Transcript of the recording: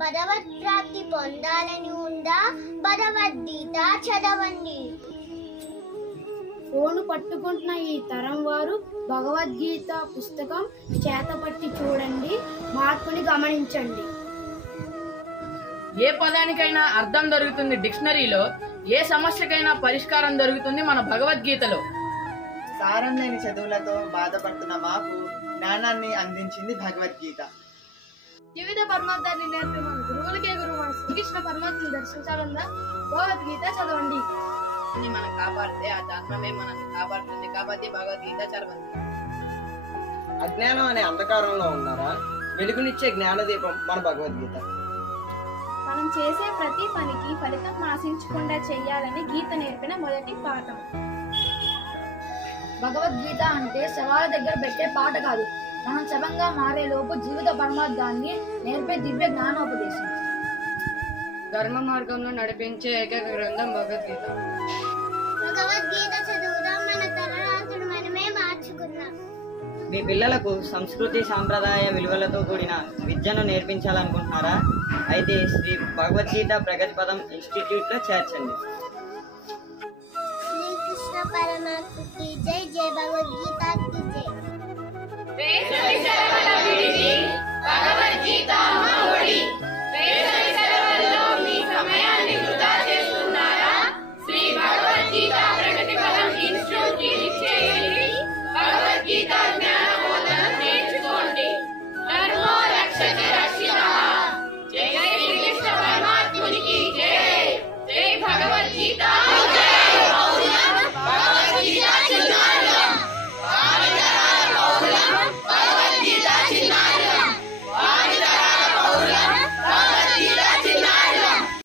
భగవద్ప్రాప్తి పొందాలని ఉందా? భగవద్గీత చదవండి. ఫోను పట్టుకుంటున్న ఈ తరం వారు భగవద్గీత పుస్తకం చేతపట్టి చూడండి, మార్పుని గమనించండి. ఏ పదానికైనా అర్థం దొరుకుతుంది డిక్షనరీలో, ఏ సమస్యకైనా పరిష్కారం దొరుకుతుంది మన భగవద్గీతలో. సారం లేని చదువులతో బాధపడుతున్న మాకు జ్ఞానాన్ని అందించింది భగవద్గీత. జీవిత పరమార్థాన్ని నేర్పే మన గురువులకే గురువు మన శ్రీకృష్ణ పరమాత్మని దర్శించాలన్నా భగవద్గీత చదవండి. మనం కాపాడితే ఆ ధర్మమే మనల్ని కాపాడుతుంది కాబట్టి భగవద్గీత చదవండి. అజ్ఞానం అనే అంధకారంలో ఉన్నారా? వెలుగునిచ్చే జ్ఞానదీపం మన భగవద్గీత. మనం చేసే ప్రతి పనికి ఫలితం ఆశించకుండా చేయాలని గీత నేర్పిన మొదటి పాఠం. భగవద్గీత అంటే శవాల దగ్గర పెట్టే పాట కాదు, మనం శవంగా మారే లోపు జీవిత పరమార్థాన్ని నేర్పే దివ్య జ్ఞానోపదేశం. ధర్మ మార్గంలో నడిపించే ఏకైక గ్రంథం భగవద్గీత. భగవద్గీత చదువుదాం, మన తలరాతుడు మనమే మార్చుకున్నాం. మీ పిల్లలకు సంస్కృతి సాంప్రదాయ విలువలతో కూడిన విద్యను నేర్పించాలనుకుంటున్నారా? అయితే శ్రీ భగవద్గీత ప్రగతి పదం ఇన్స్టిట్యూట్ లో చేర్చండి. శ్రీకృష్ణ పరమాత్మకి జై, జై భగవద్గీత की जय। భగవద్గీత